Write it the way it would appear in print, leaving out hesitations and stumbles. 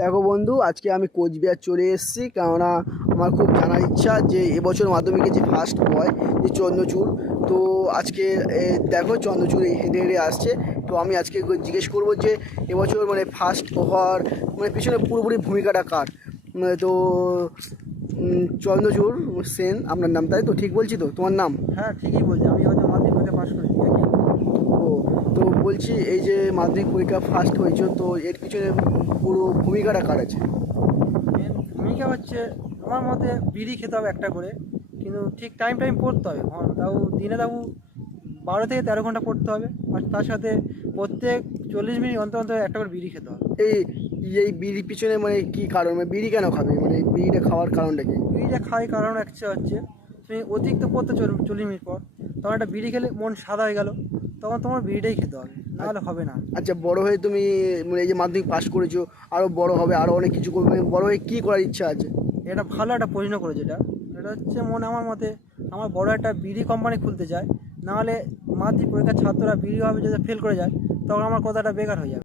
দেখো বন্ধু, আজকে আমি কোচবিহার চলে এসেছি, কেননা আমার খুব জানার ইচ্ছা যে এবছর মাধ্যমিকে যে ফার্স্ট বয় যে চন্দ্রচূড়। তো আজকে দেখো চন্দ্রচূড় হেঁটে হেঁটে আসছে। তো আমি আজকে জিজ্ঞেস করবো যে এবছর মানে ফার্স্ট হওয়ার মানে পিছনে পুরোপুরি ভূমিকাটা কার। তো চন্দ্রচূড় সেন আপনার নাম, তাই তো? ঠিক বলছি তো তোমার নাম? হ্যাঁ, ঠিকই বলছি। আমি হয়তো মাধ্যমিক পরীক্ষা পাশ করেছি একই। ও, তো বলছি এই যে মাধ্যমিক পরীক্ষা ফার্স্ট হয়েছে, তো এর পিছনে পুরো ভূমিকাটা কার আছে? মেন ভূমিকা হচ্ছে আমার মতে বিড়ি খেতে হবে একটা করে, কিন্তু ঠিক টাইম পড়তে হবে। তাও দিনে তাও 12 থেকে 13 ঘন্টা পড়তে হবে। আর তার সাথে প্রত্যেক 40 মিনিট অন্তর অন্তর একটা করে বিড়ি খেতে হবে। এই এই বিড়ির পিছনে মানে কি কারণ, মানে বিড়ি কেন খাবে, মানে বিড়িটা খাওয়ার কারণটা কি? বিড়িটা খাওয়ার কারণ একটা হচ্ছে তুমি অতিরিক্ত পড়তে 40 মিনিট পর তখন একটা বিড়ি খেলে মন সাদা হয়ে গেল, তখন তোমার বিড়িটাই খেতে হবে, নাহলে হবে না। আচ্ছা, বড় হয়ে তুমি মানে এই যে মাধ্যমিক পাস করেছো, আরো বড় হবে, আরো অনেক কিছু করবে, মানে বড় হয়ে কি করার ইচ্ছা আছে? এটা ভালো একটা প্রশ্ন করে, যেটা এটা হচ্ছে আমার মতে আমার বড় একটা বিড়ি কোম্পানি খুলতে চায়। নাহলে মাধ্যমিক পরীক্ষার ছাত্ররা বিড়ি হবে যদি ফেল করে যায়, তখন আমার কথাটা বেকার হয়ে যাবে।